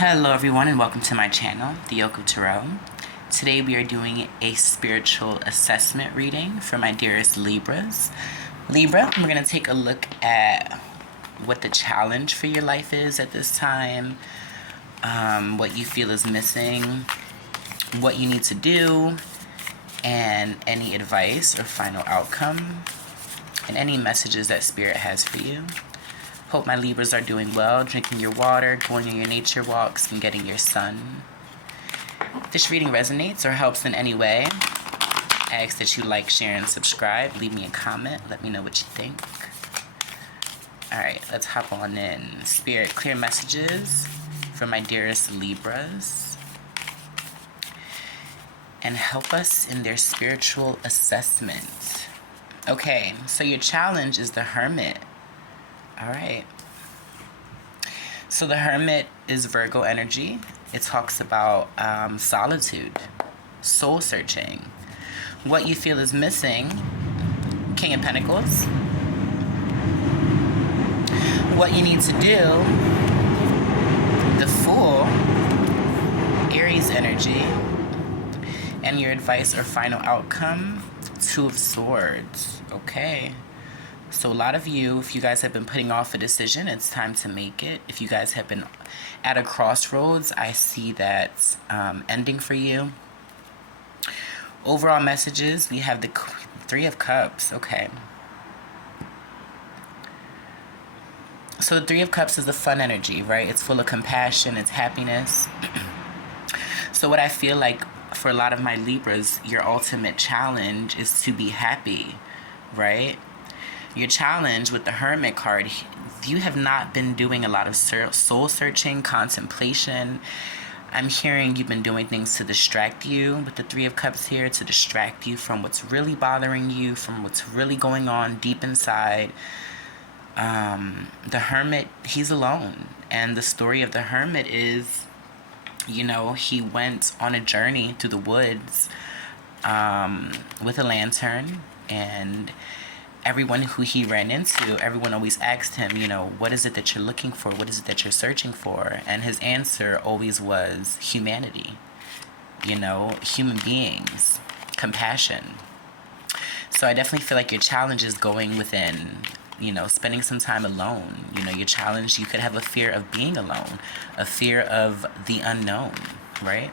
Hello everyone and welcome to my channel, The Yoke of Tarot. Today we are doing a spiritual assessment reading for my dearest Libras. Libra, we're going to take a look at what the challenge for your life is at this time, what you feel is missing, what you need to do, and any advice or final outcome, and any messages that Spirit has for you. Hope my Libras are doing well, drinking your water, going on your nature walks, and getting your sun. If this reading resonates or helps in any way, I ask that you like, share, and subscribe. Leave me a comment. Let me know what you think. Alright, let's hop on in. Spirit, clear messages for my dearest Libras. And help us in their spiritual assessment. Okay, so your challenge is the Hermit. Alright. So the Hermit is Virgo energy. It talks about solitude, soul searching. What you feel is missing, King of Pentacles. What you need to do, the Fool, Aries energy. And your advice or final outcome, Two of Swords. Okay. So a lot of you, if you guys have been putting off a decision, it's time to make it. If you guys have been at a crossroads, I see that ending for you. Overall messages, we have the Three of Cups. Okay. So the Three of Cups is the fun energy, right? It's full of compassion. It's happiness. So what I feel like for a lot of my Libras, your ultimate challenge is to be happy, right? Your challenge with the Hermit card, you have not been doing a lot of soul searching, contemplation. I'm hearing you've been doing things to distract you with the Three of Cups here, to distract you from what's really bothering you, from what's really going on deep inside. The Hermit, he's alone. And the story of the Hermit is, you know, he went on a journey through the woods with a lantern, and everyone who he ran into, everyone always asked him, you know, what is it that you're looking for? What is it that you're searching for? And his answer always was humanity, you know, human beings, compassion. So I definitely feel like your challenge is going within, you know, spending some time alone. You know, your challenge, you could have a fear of being alone, a fear of the unknown, right?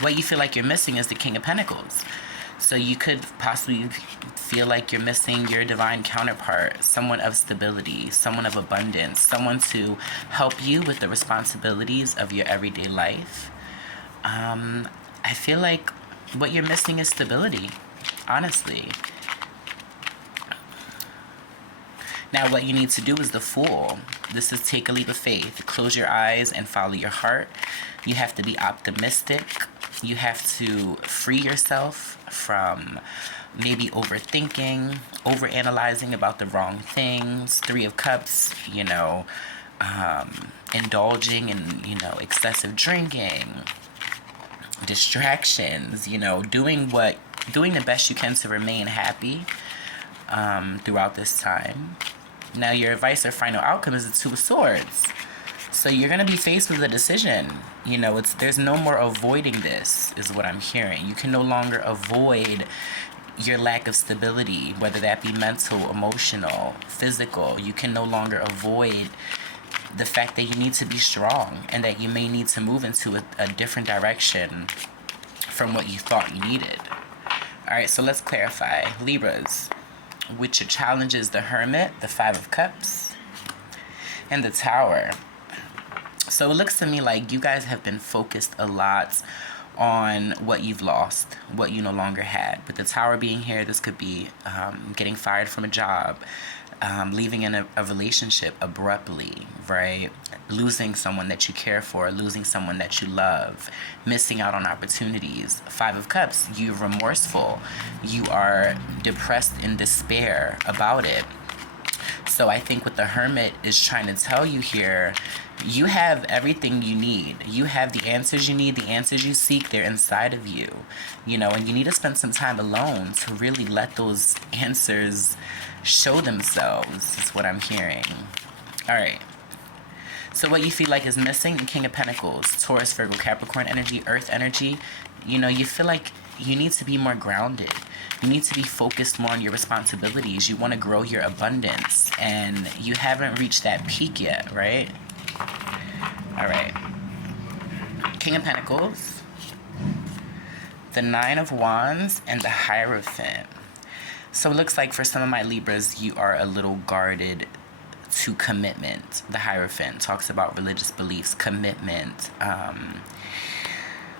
What you feel like you're missing is the King of Pentacles. So you could possibly feel like you're missing your divine counterpart, someone of stability, someone of abundance, someone to help you with the responsibilities of your everyday life. I feel like what you're missing is stability, honestly. Now what you need to do is the Fool. This is take a leap of faith. Close your eyes and follow your heart. You have to be optimistic. You have to free yourself from maybe overthinking, overanalyzing about the wrong things. Three of Cups, you know, indulging in, you know, excessive drinking, distractions, you know, doing the best you can to remain happy throughout this time. Now your advice or final outcome is the Two of Swords. So you're going to be faced with a decision. You know, there's no more avoiding this, is what I'm hearing. You can no longer avoid your lack of stability, whether that be mental, emotional, physical. You can no longer avoid the fact that you need to be strong and that you may need to move into a different direction from what you thought you needed. All right, so let's clarify. Libras, which your challenge is the Hermit, the Five of Cups, and the Tower. So it looks to me like you guys have been focused a lot on what you've lost, what you no longer had. But the Tower being here, this could be getting fired from a job, leaving in a relationship abruptly, right? Losing someone that you care for, losing someone that you love, missing out on opportunities. Five of Cups, you're remorseful. You are depressed and despair about it. So I think what the Hermit is trying to tell you here, you have everything you need. You have the answers you need, the answers you seek. They're inside of you, you know, and you need to spend some time alone to really let those answers show themselves, is what I'm hearing. All right. So what you feel like is missing, the King of Pentacles, Taurus, Virgo, Capricorn energy, Earth energy. You know, you feel like you need to be more grounded. You need to be focused more on your responsibilities. You want to grow your abundance, and you haven't reached that peak yet, right? All right. King of Pentacles, the Nine of Wands, and the Hierophant. So it looks like for some of my Libras, you are a little guarded to commitment. The Hierophant talks about religious beliefs, commitment,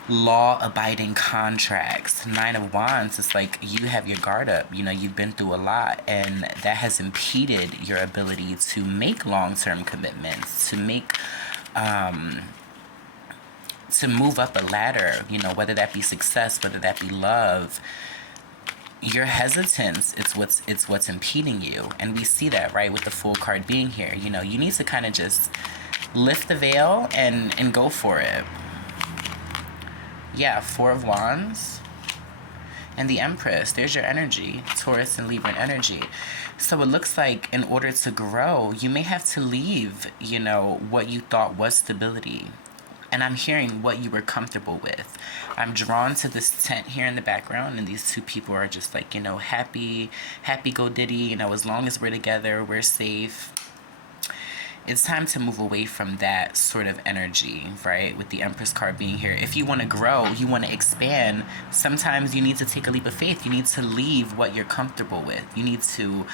law-abiding contracts. Nine of Wands is like you have your guard up. You know, you've been through a lot, and that has impeded your ability to make long-term commitments, to make to move up a ladder, you know, whether that be success, whether that be love. Your hesitance, it's what's impeding you. And we see that, right, with the Fool card being here. You know, you need to kind of just lift the veil and go for it. Yeah, Four of Wands and the Empress. There's your energy, Taurus and Libra energy. So it looks like in order to grow, you may have to leave, you know, what you thought was stability. And I'm hearing what you were comfortable with. I'm drawn to this tent here in the background, and these two people are just like, you know, happy go diddy, you know, as long as we're together, we're safe. It's time to move away from that sort of energy, right? With the Empress card being here. If you want to grow, you want to expand, sometimes you need to take a leap of faith. You need to leave what you're comfortable with. You need to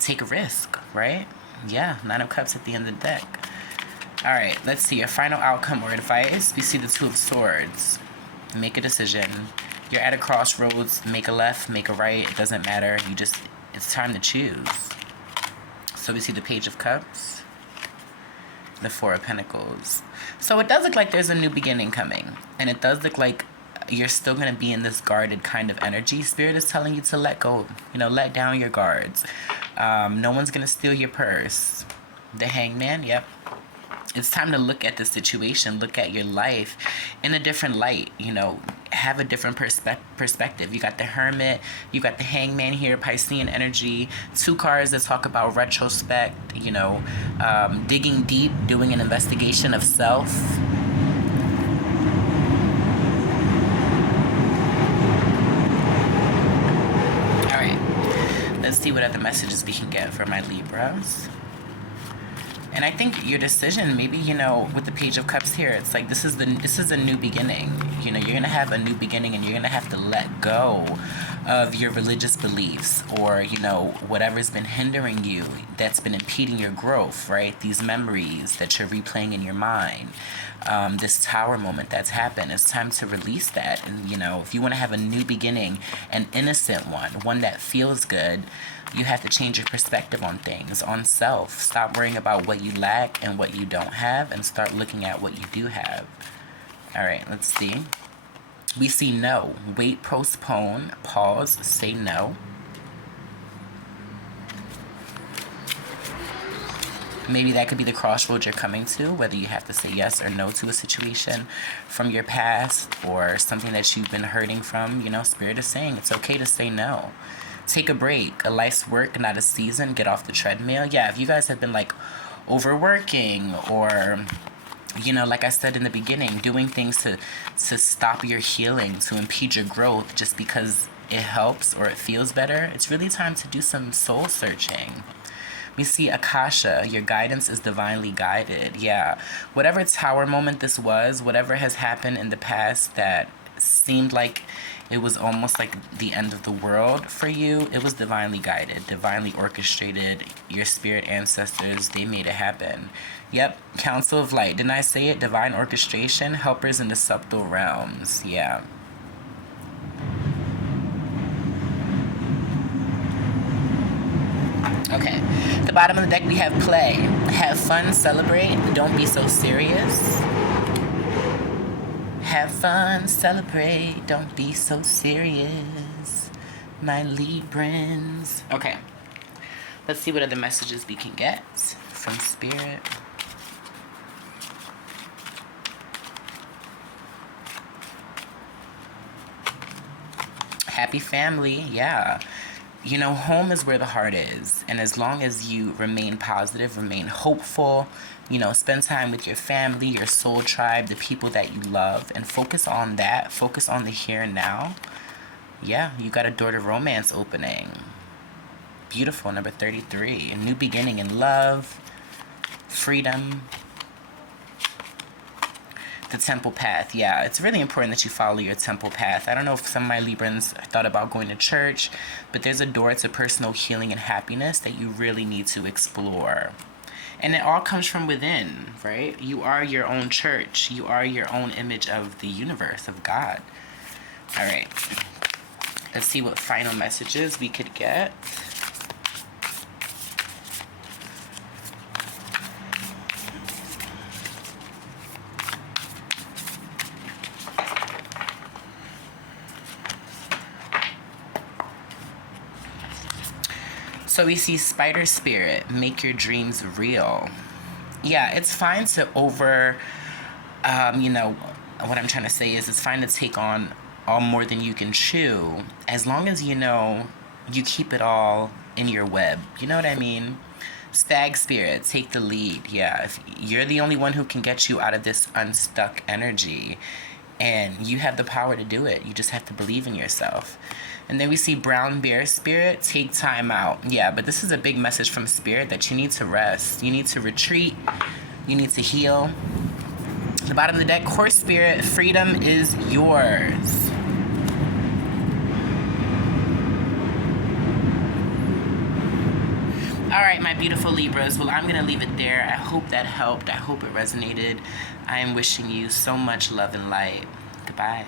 take a risk, right? Yeah, Nine of Cups at the end of the deck. All right, let's see. Your final outcome or advice. We see the Two of Swords. Make a decision. You're at a crossroads. Make a left, make a right. It doesn't matter. It's time to choose. So we see the Page of Cups. The Four of Pentacles. So it does look like there's a new beginning coming. And it does look like you're still going to be in this guarded kind of energy. Spirit is telling you to let go. You know, let down your guards. No one's going to steal your purse. The Hangman, yep. It's time to look at the situation, look at your life in a different light, you know, have a different perspective. You got the Hermit, you got the Hangman here, Piscean energy, two cards that talk about retrospect, you know, digging deep, doing an investigation of self. All right, let's see what other messages we can get for my Libras. And I think your decision, maybe, you know, with the Page of Cups here, it's like this is a new beginning. You know, you're going to have a new beginning, and you're going to have to let go of your religious beliefs, or, you know, whatever's been hindering you, that's been impeding your growth, right? These memories that you're replaying in your mind, this tower moment that's happened. It's time to release that. And, you know, if you want to have a new beginning, an innocent one that feels good, you have to change your perspective on things, on self. Stop worrying about what you lack and what you don't have, and start looking at what you do have. All right, let's see. We see no. Wait, postpone, pause, say no. Maybe that could be the crossroads you're coming to, whether you have to say yes or no to a situation from your past or something that you've been hurting from. You know, Spirit is saying it's okay to say no. Take a break. A life's work, not a season. Get off the treadmill. Yeah, if you guys have been like overworking, or, you know, like I said in the beginning, doing things to stop your healing, to impede your growth just because it helps or it feels better, it's really time to do some soul searching. We see Akasha, your guidance is divinely guided. Yeah, whatever tower moment this was, whatever has happened in the past that seemed like it was almost like the end of the world for you, it was divinely guided, divinely orchestrated. Your spirit ancestors, they made it happen. Yep, Council of Light. Didn't I say it? Divine orchestration, helpers in the subtle realms. Yeah. Okay, the bottom of the deck we have play. Have fun, celebrate, don't be so serious. Have fun, celebrate, don't be so serious, my Librans. Okay, let's see what other messages we can get from Spirit. Happy family, yeah. You know, home is where the heart is. And as long as you remain positive, remain hopeful, you know, spend time with your family, your soul tribe, the people that you love, and focus on that, focus on the here and now. Yeah, you got a door to romance opening. Beautiful, number 33. A new beginning in love, freedom. The temple path. Yeah, it's really important that you follow your temple path. I don't know if some of my Librans thought about going to church, but there's a door to personal healing and happiness that you really need to explore. And it all comes from within, right? You are your own church. You are your own image of the universe, of God. All right. Let's see what final messages we could get. So we see Spider Spirit, make your dreams real. Yeah, it's fine to you know, what I'm trying to say is it's fine to take on all more than you can chew, as long as you know you keep it all in your web. You know what I mean? Stag Spirit, take the lead. Yeah, if you're the only one who can get you out of this unstuck energy, and you have the power to do it. You just have to believe in yourself. And then we see Brown Bear Spirit, take time out. Yeah, but this is a big message from Spirit that you need to rest. You need to retreat. You need to heal. The bottom of the deck, Horse Spirit, freedom is yours. All right, my beautiful Libras. Well, I'm going to leave it there. I hope that helped. I hope it resonated. I am wishing you so much love and light. Goodbye.